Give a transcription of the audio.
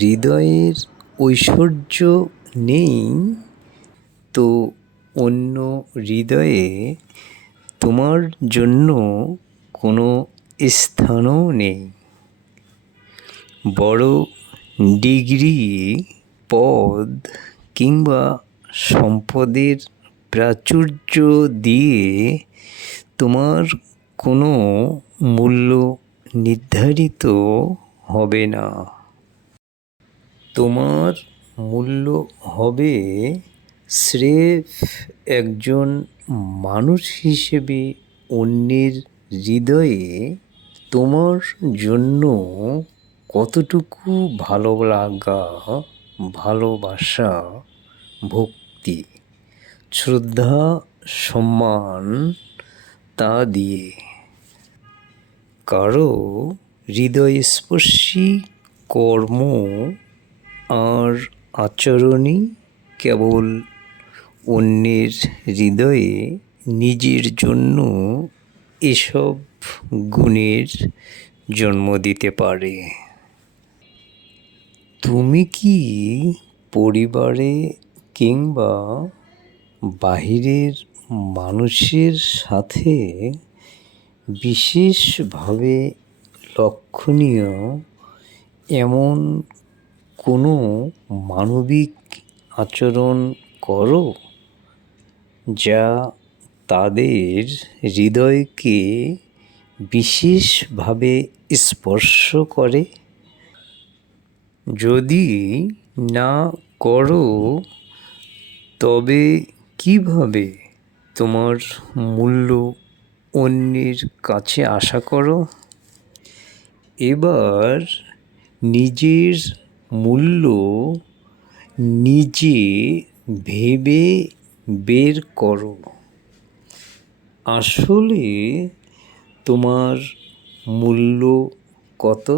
হৃদয়ের ঐশ্বর্য নেই, তো অন্য হৃদয়ে তোমার জন্য কোনো স্থানও নেই। বড় ডিগ্রি পদ কিংবা সম্পদের প্রাচুর্য দিয়ে তোমার কোনো মূল্য নির্ধারিত হবে না। তোমার মূল্য হবে স্রেফ একজন মানুষ হিসেবে অন্যের হৃদয়ে তোমার জন্য কতটুকু ভালো লাগা, ভালোবাসা, ভক্তি, শ্রদ্ধা, সম্মান তা দিয়ে। কারও হৃদয়স্পর্শী কর্ম আর আচরণই কেবল অন্যের হৃদয়ে নিজের জন্য এসব গুণের জন্ম দিতে পারে। তুমি কি পরিবারে কিংবা বাহিরের মানুষের সাথে বিশেষভাবে লক্ষণীয় এমন কোনো মানবিক আচরণ করো যা তাদের হৃদয়কে বিশেষভাবে স্পর্শ করে? যদি না করো, তবে কীভাবে তোমার মূল্য অন্যের কাছে আশা করো? এবার নিজের মূল্য নিজে ভেবে বের করো। আসলে তোমার মূল্য কত?